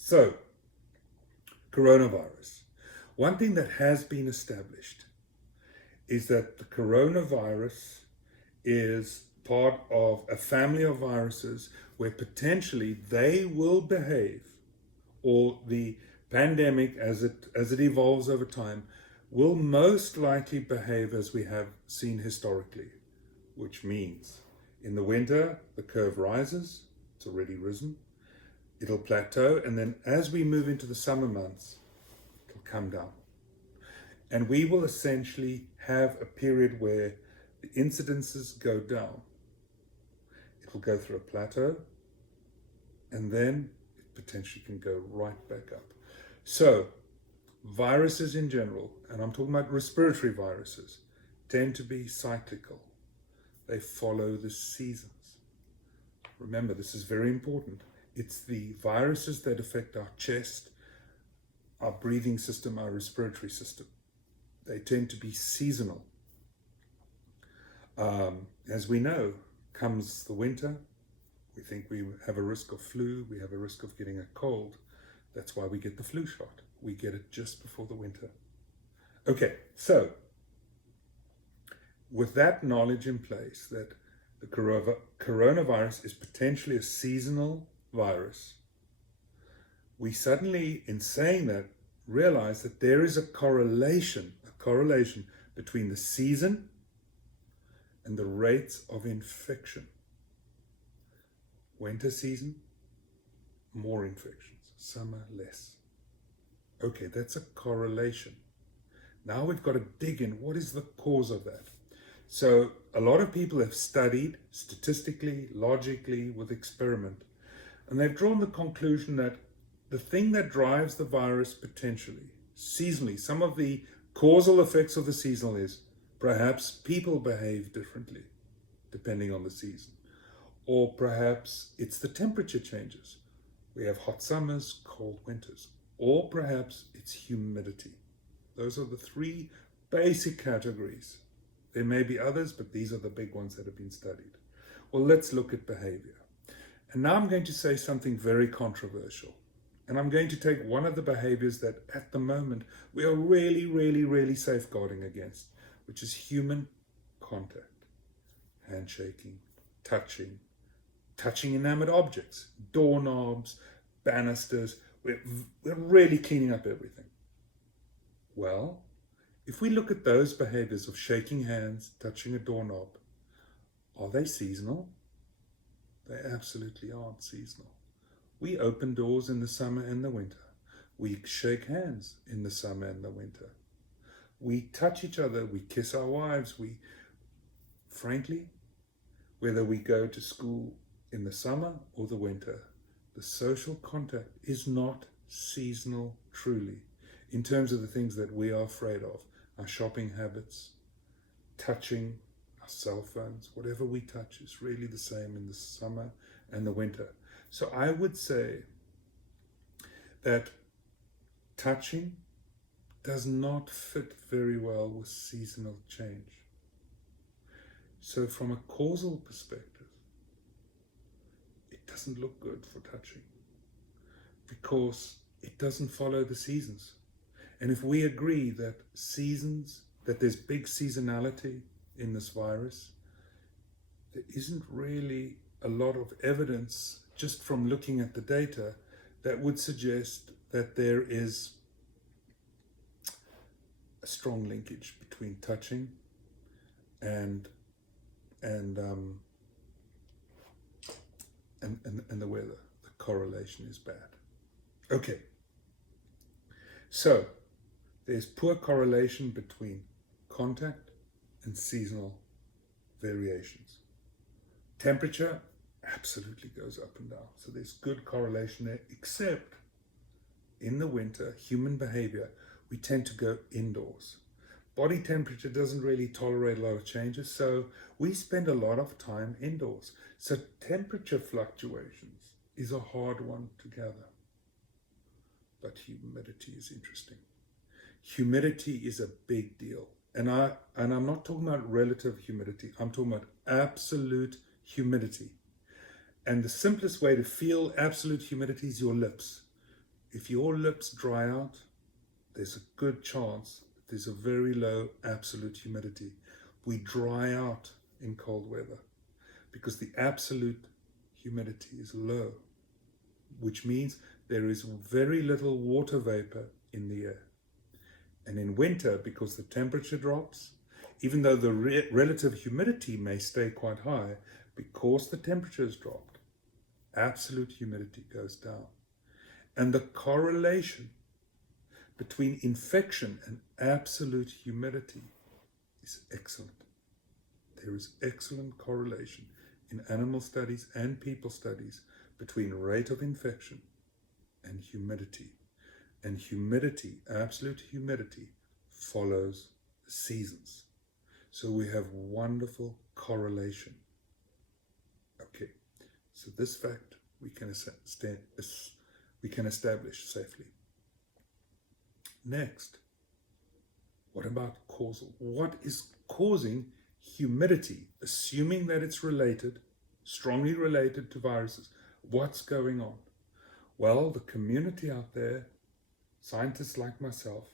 So, coronavirus. One thing that has been established is that the coronavirus is part of a family of viruses where potentially they will behave, or the pandemic as it evolves over time will most likely behave as we have seen historically, which means in the winter the curve rises, it's already risen, it'll plateau, and then as we move into the summer months it'll come down, and we will essentially have a period where the incidences go down. It will go through a plateau, and then it potentially can go right back up. So viruses in general, and I'm talking about respiratory viruses, tend to be cyclical. They follow the seasons. Remember, this is very important. It's the viruses that affect our chest, our breathing system, our respiratory system. They tend to be seasonal. As we know, comes the winter, we think we have a risk of flu, we have a risk of getting a cold. That's why we get the flu shot. We get it just before the winter. Okay, so with that knowledge in place, that the coronavirus is potentially a seasonal virus, we suddenly, in saying that, realize that there is a correlation between the season and the rates of infection. Winter season, more infections. Summer, less. Okay, that's a correlation. Now we've got to dig in. What is the cause of that? So a lot of people have studied statistically, logically, with experiment, and they've drawn the conclusion that the thing that drives the virus potentially, seasonally, some of the causal effects of the seasonal is perhaps people behave differently depending on the season. Or perhaps it's the temperature changes. We have hot summers, cold winters. Or perhaps it's humidity. Those are the three basic categories. There may be others, but these are the big ones that have been studied. Well, let's look at behavior. And now I'm going to say something very controversial. And I'm going to take one of the behaviors that at the moment we are really safeguarding against, which is human contact. Handshaking, touching inanimate objects, doorknobs, banisters. We're really cleaning up everything. Well, if we look at those behaviors of shaking hands, touching a doorknob, are they seasonal? They absolutely aren't seasonal. We open doors in the summer and the winter. We shake hands in the summer and the winter. We touch each other, we kiss our wives. Frankly, whether we go to school in the summer or the winter, the social contact is not seasonal truly, in terms of the things that we are afraid of. Our shopping habits, touching, our cell phones, whatever we touch is really the same in the summer and the winter. So I would say that touching does not fit very well with seasonal change. So from a causal perspective, it doesn't look good for touching because it doesn't follow the seasons. And if we agree that that there's big seasonality in this virus, there isn't really a lot of evidence just from looking at the data that would suggest that there is a strong linkage between touching and the weather. The correlation is bad. Okay, so there's poor correlation between contact and seasonal variations. Temperature absolutely goes up and down. So there's good correlation there, except in the winter, human behavior, we tend to go indoors. Body temperature doesn't really tolerate a lot of changes, so we spend a lot of time indoors. So temperature fluctuations is a hard one to gather. But humidity is interesting. Humidity is a big deal. And I'm not talking about relative humidity. I'm talking about absolute humidity. And the simplest way to feel absolute humidity is your lips. If your lips dry out, there's a good chance that there's a very low absolute humidity. We dry out in cold weather because the absolute humidity is low, which means there is very little water vapor in the air. And in winter, because the temperature drops, even though the relative humidity may stay quite high, because the temperature has dropped, absolute humidity goes down. And the correlation between infection and absolute humidity is excellent. There is excellent correlation in animal studies and people studies between rate of infection and humidity. And humidity, absolute humidity, follows the seasons. So we have wonderful correlation. Okay, so this fact we can establish safely. Next, what about causal? What is causing humidity, assuming that it's related, strongly related to viruses? What's going on? Well, the community out there, scientists like myself,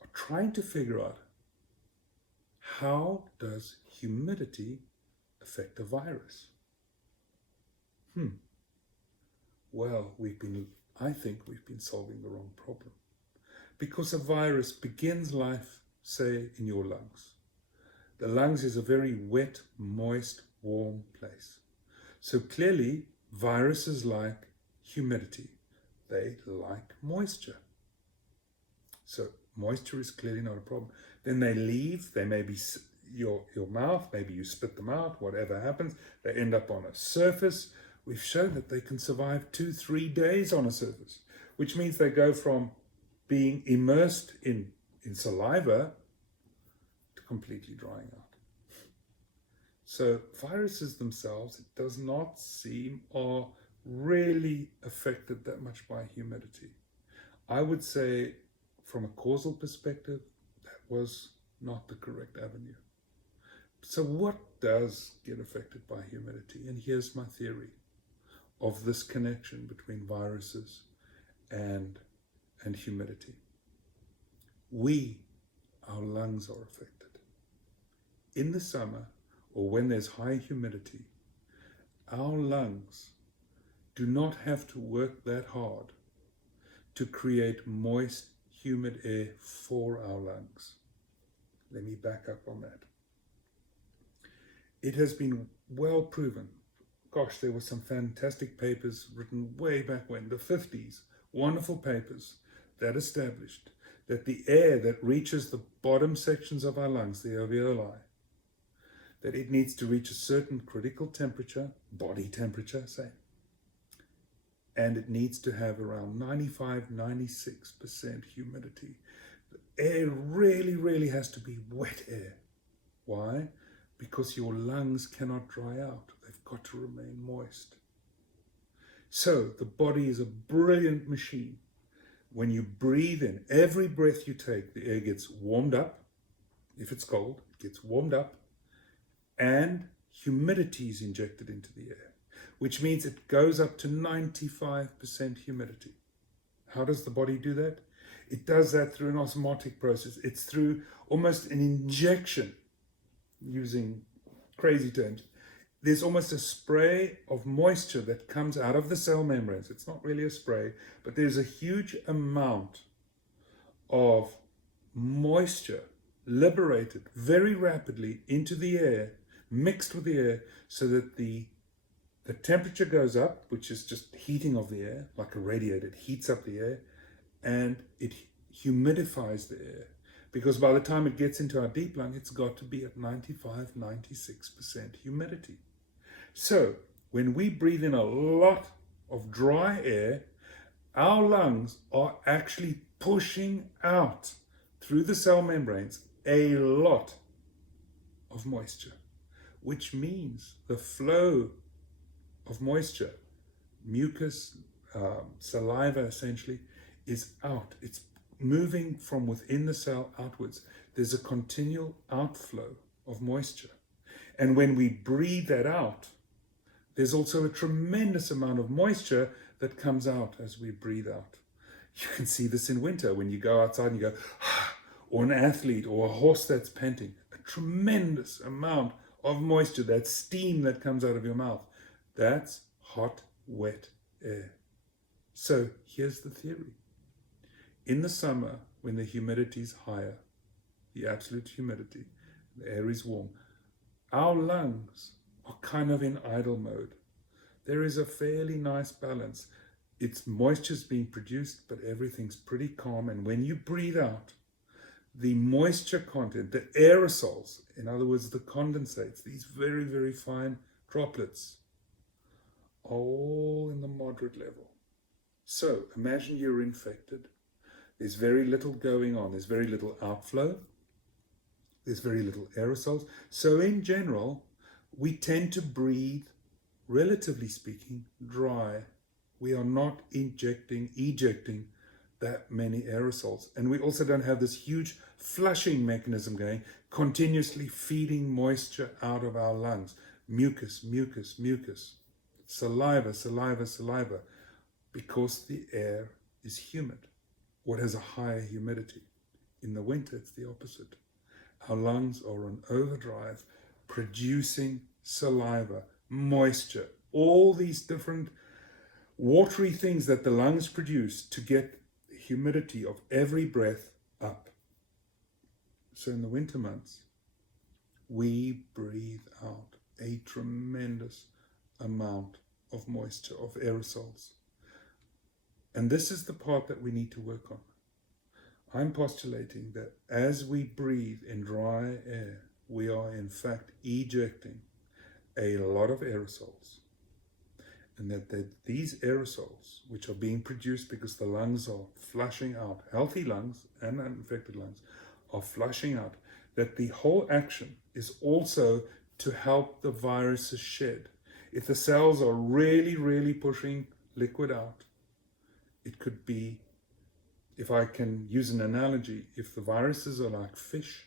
are trying to figure out how does humidity affect a virus? Well, I think we've been solving the wrong problem. Because a virus begins life, say, in your lungs. The lungs is a very wet, moist, warm place. So clearly, viruses like humidity. They like moisture. So moisture is clearly not a problem. Then they leave, they may be your mouth, maybe you spit them out, whatever happens. They end up on a surface. We've shown that they can survive 2-3 days on a surface, which means they go from being immersed in saliva to completely drying out. So viruses themselves, it does not seem, are really affected that much by humidity. I would say from a causal perspective, that was not the correct avenue. So what does get affected by humidity? And here's my theory of this connection between viruses and humidity. Our lungs are affected. In the summer, or when there's high humidity, our lungs do not have to work that hard to create moist, humid air for our lungs. Let me back up on that. It has been well proven. Gosh, there were some fantastic papers written way back when, the 50s, wonderful papers that established that the air that reaches the bottom sections of our lungs, the alveoli, that it needs to reach a certain critical temperature, body temperature, say, and it needs to have around 95-96% humidity. The air really, really has to be wet air. Why? Because your lungs cannot dry out. They've got to remain moist. So the body is a brilliant machine. When you breathe in, every breath you take, the air gets warmed up. If it's cold, it gets warmed up, and humidity is injected into the air, which means it goes up to 95% humidity. How does the body do that? It does that through an osmotic process. It's through almost an injection, using crazy terms. There's almost a spray of moisture that comes out of the cell membranes. It's not really a spray, but there's a huge amount of moisture liberated very rapidly into the air, mixed with the air, so that the temperature goes up, which is just heating of the air, like a radiator. It heats up the air, and it humidifies the air. Because by the time it gets into our deep lung, it's got to be at 95-96% humidity. So when we breathe in a lot of dry air, our lungs are actually pushing out through the cell membranes a lot of moisture, which means the flow of moisture, mucus, saliva essentially, is out. It's moving from within the cell outwards. There's a continual outflow of moisture. And when we breathe that out, there's also a tremendous amount of moisture that comes out as we breathe out. You can see this in winter when you go outside and you go, or an athlete or a horse that's panting, a tremendous amount of moisture, that steam that comes out of your mouth. That's hot, wet air. So here's the theory. In the summer, when the humidity is higher, the absolute humidity, the air is warm, our lungs are kind of in idle mode. There is a fairly nice balance. It's moisture's being produced, but everything's pretty calm. And when you breathe out, the moisture content, the aerosols, in other words, the condensates, these very, very fine droplets, are all in the moderate level. So imagine you're infected. There's very little going on. There's very little outflow. There's very little aerosols. So in general, we tend to breathe, relatively speaking, dry. We are not ejecting that many aerosols. And we also don't have this huge flushing mechanism going, continuously feeding moisture out of our lungs. Mucus, mucus, mucus. Saliva, saliva, saliva. Because the air is humid. What has a higher humidity? In the winter, it's the opposite. Our lungs are on overdrive, producing saliva, moisture, all these different watery things that the lungs produce to get the humidity of every breath up. So in the winter months, we breathe out a tremendous amount of moisture, of aerosols. And this is the part that we need to work on. I'm postulating that as we breathe in dry air, we are in fact ejecting a lot of aerosols. And that these aerosols, which are being produced because the lungs are flushing out, healthy lungs and uninfected lungs are flushing out, that the whole action is also to help the viruses shed. If the cells are really, really pushing liquid out, it could be, if I can use an analogy, if the viruses are like fish,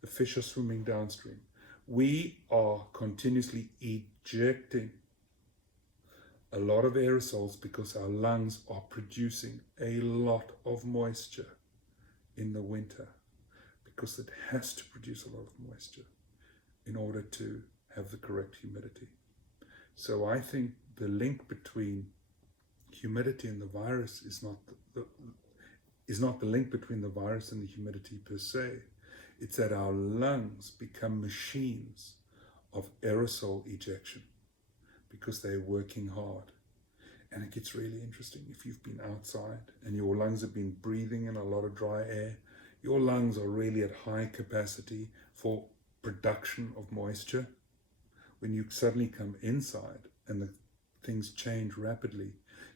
the fish are swimming downstream. We are continuously ejecting a lot of aerosols because our lungs are producing a lot of moisture in the winter, because it has to produce a lot of moisture in order to have the correct humidity. So I think the link between humidity and the virus is not the link between the virus and the humidity per se. It's that our lungs become machines of aerosol ejection because they're working hard. And it gets really interesting. If you've been outside and your lungs have been breathing in a lot of dry air, your lungs are really at high capacity for production of moisture. When you suddenly come inside and the things change rapidly,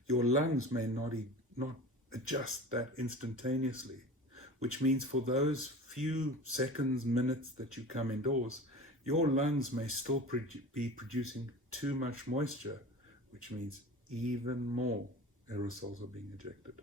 your lungs may not adjust that instantaneously, which means for those few seconds, minutes that you come indoors, your lungs may still be producing too much moisture, which means even more aerosols are being ejected.